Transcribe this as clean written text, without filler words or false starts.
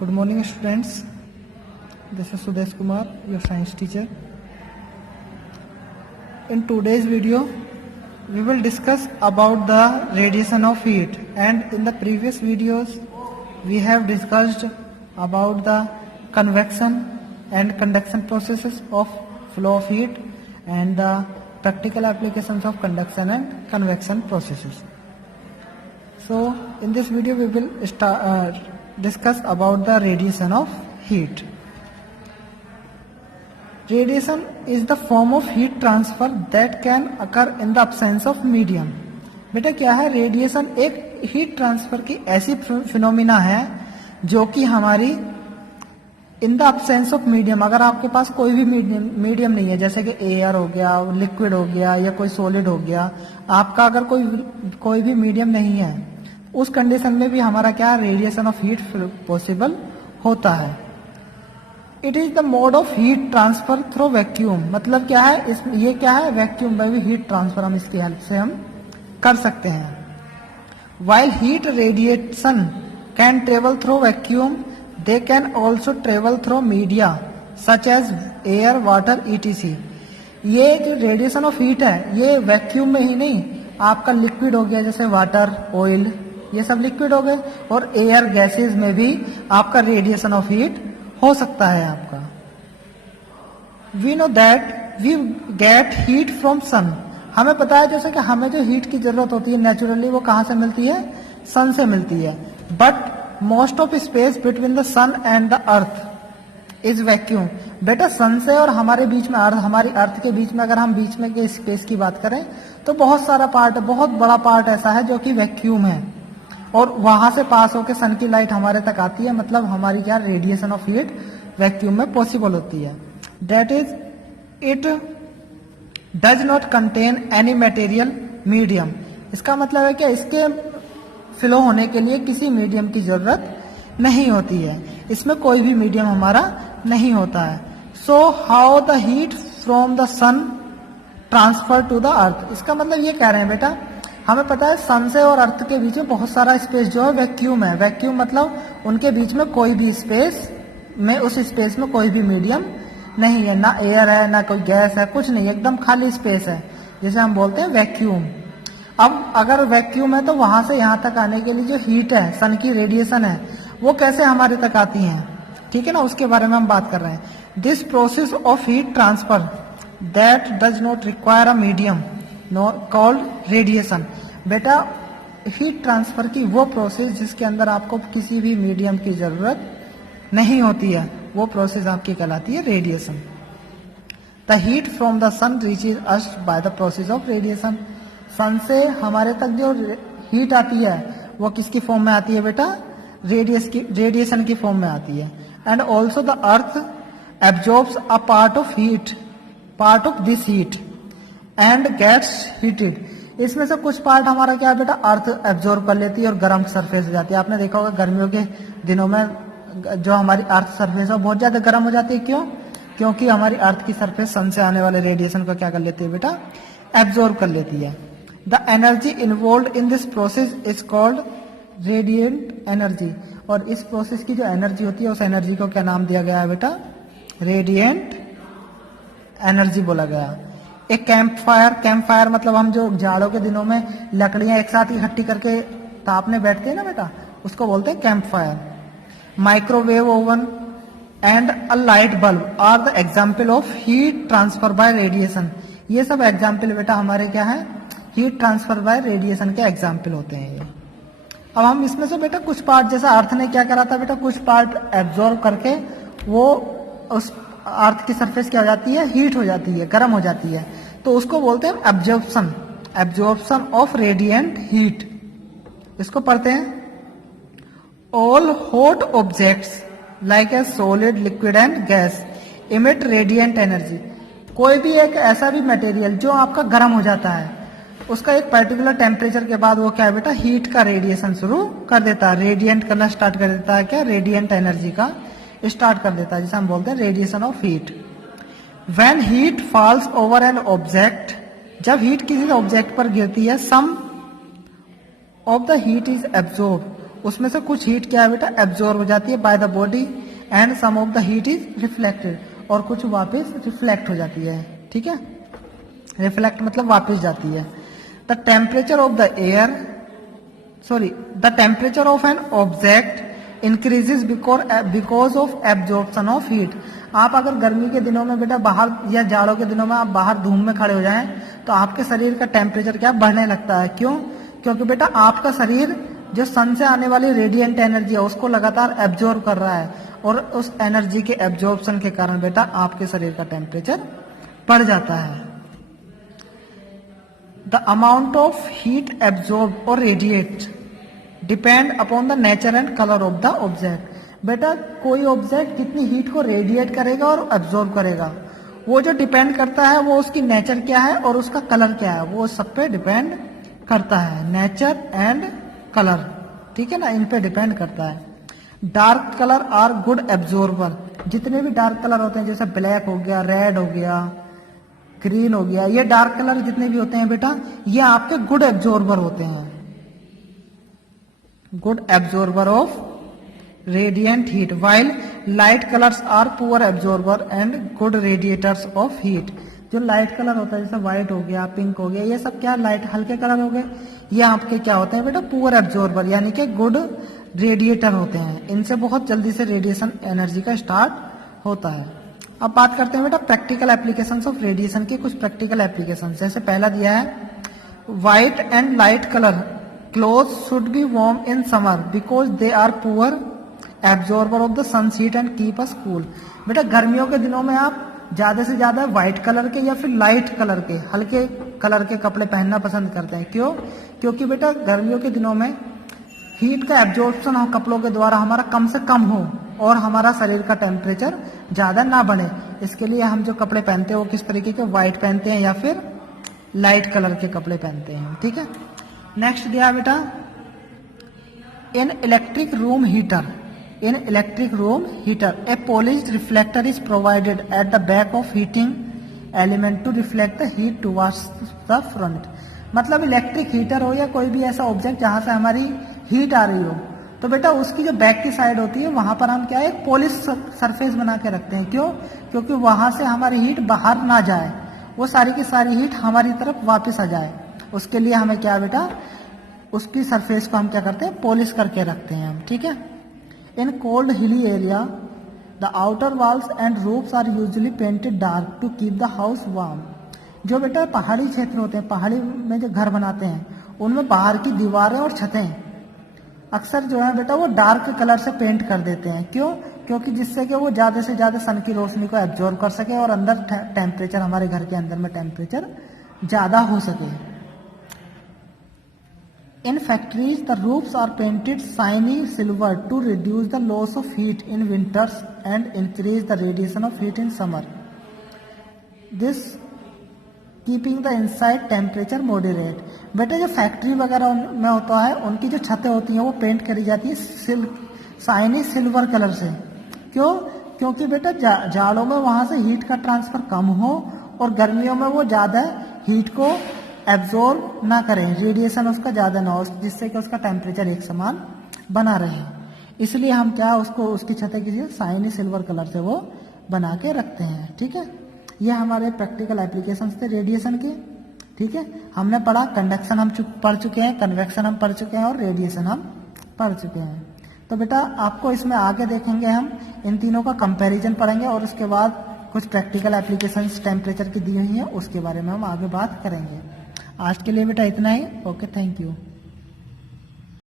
Good morning, students. This is Sudesh Kumar, your science teacher. In today's video, we will discuss about the radiation of heat. And in the previous videos, we have discussed about the convection and conduction processes of flow of heat and the practical applications of conduction and convection processes. So, in this video, we will discuss about the radiation of heat. Radiation is the form of heat transfer that can occur in the absence of medium. बेटा क्या है, radiation एक heat transfer की ऐसी phenomena है जो कि हमारी in the absence of medium, अगर आपके पास कोई भी मीडियम नहीं है, जैसे कि एयर हो गया, लिक्विड हो गया या कोई सॉलिड हो गया, आपका अगर कोई भी मीडियम नहीं है, उस कंडीशन में भी हमारा क्या रेडिएशन ऑफ हीट पॉसिबल होता है. It is the mode of heat transfer through vacuum. मतलब क्या है, ये क्या है, वैक्यूम में भी हीट ट्रांसफर हम इसकी हेल्प से हम कर सकते हैं. While heat radiation can travel through vacuum, they can also travel through media such as air, water, ETC. ये जो रेडिएशन ऑफ हीट है, ये वैक्यूम में ही नहीं, आपका लिक्विड हो गया जैसे वाटर, ऑयल, ये सब लिक्विड हो गए, और एयर गैसेस में भी आपका रेडिएशन ऑफ हीट हो सकता है आपका. We know that we get heat from sun. हमें पता है जैसे कि हमें जो हीट की जरूरत होती है नेचुरली, वो कहां से मिलती है, सन से मिलती है. But most of space between the sun and the earth is vacuum. बेटा सन से और हमारे बीच में हमारी अर्थ के बीच में, अगर हम बीच में के स्पेस की बात करें तो बहुत सारा पार्ट, बहुत बड़ा पार्ट ऐसा है जो कि वैक्यूम है, और वहां से पास होकर सन की लाइट हमारे तक आती है. मतलब हमारी क्या रेडिएशन ऑफ हीट वैक्यूम में पॉसिबल होती है. That is it does not contain any material medium. इसका मतलब है कि इसके फ्लो होने के लिए किसी मीडियम की जरूरत नहीं होती है, इसमें कोई भी मीडियम हमारा नहीं होता है. So how the heat from the sun transfer to the earth. इसका मतलब ये कह रहे हैं बेटा, हमें पता है सन से और अर्थ के बीच में बहुत सारा स्पेस जो है वैक्यूम है. वैक्यूम मतलब उनके बीच में कोई भी स्पेस में, उस स्पेस में कोई भी मीडियम नहीं है, ना एयर है, ना कोई गैस है, कुछ नहीं, एकदम खाली स्पेस है, जिसे हम बोलते हैं वैक्यूम. अब अगर वैक्यूम है तो वहां से यहां तक आने के लिए जो हीट है, सन की रेडिएशन है, वो कैसे हमारे तक आती है, ठीक है ना, उसके बारे में हम बात कर रहे हैं. This process of heat transfer that does not require a medium called radiation. बेटा हीट ट्रांसफर की वो प्रोसेस जिसके अंदर आपको किसी भी मीडियम की जरूरत नहीं होती है, वो प्रोसेस आपकी कहलाती है radiation. The heat from the sun reaches us by the process of radiation. Sun से हमारे तक जो हीट आती है वो किसकी फॉर्म में आती है बेटा, रेडिएशन की फॉर्म में आती है. And also the earth absorbs a part of this heat and gets heated. इसमें से कुछ पार्ट हमारा क्या है बेटा, अर्थ एब्जॉर्ब कर लेती है और गर्म सरफेस हो जाती है. आपने देखा होगा गर्मियों के दिनों में जो हमारी अर्थ सरफेस है बहुत ज्यादा गर्म हो जाती है. क्यों? क्योंकि हमारी अर्थ की सरफेस सन से आने वाले रेडिएशन को क्या कर लेती है बेटा, एब्जॉर्ब कर लेती है. The energy involve in this process is called radiant energy. और इस प्रोसेस की जो एनर्जी होती है, उस एनर्जी को क्या नाम दिया गया है बेटा, रेडिएंट एनर्जी बोला गया. एक कैंप फायर मतलब हम जो जाड़ों के दिनों में लकड़ियां एक साथ इकट्ठी करके तापने बैठते हैं ना बेटा, उसको बोलते हैं camp fire. Microwave oven and a light bulb are the example of heat transfer by radiation. ये सब एग्जाम्पल बेटा हमारे क्या है, हीट ट्रांसफर बाय रेडिएशन के एग्जाम्पल होते हैं ये. अब हम इसमें से बेटा कुछ पार्ट, जैसा अर्थ ने क्या करा था बेटा, कुछ पार्ट एब्जॉर्ब करके वो उस अर्थ की सरफेस क्या हो जाती है, हीट हो जाती है, गर्म हो जाती है, तो उसको बोलते हैं एब्जॉर्प्शन ऑफ रेडिएंट हीट. इसको पढ़ते हैं. All hot objects like a solid, liquid and gas emit radiant energy. कोई भी एक ऐसा भी मटेरियल जो आपका गर्म हो जाता है, उसका एक पर्टिकुलर टेम्परेचर के बाद वो क्या है बेटा, हीट का रेडिएशन शुरू कर देता है, रेडिएंट करना स्टार्ट कर देता है. क्या, रेडिएंट एनर्जी का स्टार्ट कर देता है, जिसे हम बोलते हैं radiation of heat. When heat falls over an object, जब हीट किसी ऑब्जेक्ट पर गिरती है, some of the heat is absorb, उसमें से कुछ हीट क्या है बेटा एब्जॉर्ब हो जाती है by the body and some of the heat is reflected, और कुछ वापस रिफ्लेक्ट हो जाती है, ठीक है। रिफ्लेक्ट मतलब वापस जाती है। The temperature of the air the temperature of an object increases because of absorption of heat. आप अगर गर्मी के दिनों में बेटा बाहर या जाड़ों के दिनों में आप बाहर धूप में खड़े हो जाएं तो आपके शरीर का टेम्परेचर क्या बढ़ने लगता है। क्यों? क्योंकि बेटा आपका शरीर जो सन से आने वाली रेडिएंट एनर्जी है उसको लगातार एब्जॉर्ब कर रहा है, और उस एनर्जी के एब्जॉर्प्शन के कारण बेटा आपके शरीर का टेम्परेचर बढ़ जाता है। The amount of heat absorb और radiate depend upon the nature and colour of the object. बेटा कोई ऑब्जेक्ट कितनी हीट को रेडिएट करेगा और एब्जॉर्ब करेगा, वो जो डिपेंड करता है वो उसकी नेचर क्या है और उसका कलर क्या है, वो सब पे डिपेंड करता है। नेचर एंड कलर, ठीक है ना, इन पे डिपेंड करता है। Dark colour are good absorber. जितने भी डार्क कलर होते हैं जैसे ब्लैक हो गया, रेड हो गया, ग्रीन हो गया, ये डार्क कलर जितने भी होते हैं बेटा ये आपके गुड एब्जॉर्बर होते हैं, good absorber of radiant heat, while light colours are poor absorber and good radiators of heat. जो लाइट कलर होता है जैसे व्हाइट हो गया, पिंक हो गया, ये सब क्या लाइट हल्के कलर हो गए, ये आपके क्या होते हैं बेटा पुअर एब्जॉर्बर यानी कि गुड रेडिएटर होते हैं। इनसे बहुत जल्दी से रेडिएशन एनर्जी का स्टार्ट होता है। अब बात करते हैं बेटा प्रैक्टिकल एप्लीकेशंस ऑफ रेडिएशन के। कुछ प्रैक्टिकल एप्लीकेशन जैसे पहला दिया है white and light colour cloth should be warm in summer because they are poor absorber of the sun heat and keep us cool. बेटा गर्मियों के दिनों में आप ज्यादा से ज्यादा व्हाइट कलर के या फिर लाइट कलर के हल्के कलर के कपड़े पहनना पसंद करते हैं। क्यों? क्योंकि बेटा गर्मियों के दिनों में हीट का एब्जॉर्प्शन हम कपड़ों के द्वारा हमारा कम से कम हो और हमारा शरीर का टेम्परेचर ज्यादा ना बढ़े। इसके लिए हम जो कपड़े पहनते हैं वो किस तरीके के, व्हाइट पहनते हैं या फिर लाइट कलर के कपड़े पहनते हैं, ठीक है। नेक्स्ट दिया बेटा इन electric room heater a polished reflector is provided at the back of heating element to reflect the heat towards the front। मतलब इलेक्ट्रिक हीटर हो या कोई भी ऐसा ऑब्जेक्ट जहां से हमारी हीट आ रही हो तो बेटा उसकी जो बैक की साइड होती है वहां पर हम क्या है पॉलिश सरफेस बना के रखते हैं। क्यों? क्योंकि वहां से हमारी हीट बाहर ना जाए, वो सारी की सारी हीट हमारी तरफ वापस आ जाए। उसके लिए हमें क्या बेटा उसकी सरफेस को हम क्या करते हैं पॉलिश करके रखते हैं हम, ठीक है। In cold hilly area, the outer walls and roofs are usually painted dark to keep the house warm। जो बेटा पहाड़ी क्षेत्र होते हैं, पहाड़ी में जो घर बनाते हैं उनमें बाहर की दीवारें और छतें अक्सर जो है बेटा वो डार्क कलर से पेंट कर देते हैं। क्यों? क्योंकि जिससे कि वो ज्यादा से ज्यादा सन की रोशनी को एब्जॉर्ब कर सके और अंदर टेम्परेचर हमारे घर के अंदर में टेम्परेचर ज्यादा हो सके। In factories, the roofs are painted shiny silver to reduce the loss of heat in winters and increase the radiation of heat in summer, this keeping the inside temperature moderate। बेटा जो factory वगैरह में होता है उनकी जो छतें होती हैं वो पेंट करी जाती है शाइनी सिल्वर कलर से। क्यों? क्योंकि बेटा जाड़ों में वहां से हीट का ट्रांसफर कम हो और गर्मियों में वो ज्यादा हीट को एब्जॉर्ब ना करें, रेडिएशन उसका ज्यादा ना हो, जिससे कि उसका टेम्परेचर एक समान बना रहे। इसलिए हम क्या उसको उसकी छतें किसी शाइनी सिल्वर कलर से वो बना के रखते हैं, ठीक है। ये हमारे प्रैक्टिकल एप्लीकेशंस थे रेडिएशन के, ठीक है। हमने पढ़ा कंडक्शन हम पढ़ चुके हैं, कन्वेक्शन हम पढ़ चुके हैं और रेडिएशन हम पढ़ चुके हैं। तो बेटा आपको इसमें आगे देखेंगे हम इन तीनों का कंपैरिजन पढ़ेंगे और उसके बाद कुछ प्रैक्टिकल एप्लीकेशंस टेम्परेचर की दी हुई हैं उसके बारे में हम आगे बात करेंगे। आज के लिए बेटा इतना ही। Okay, thank you.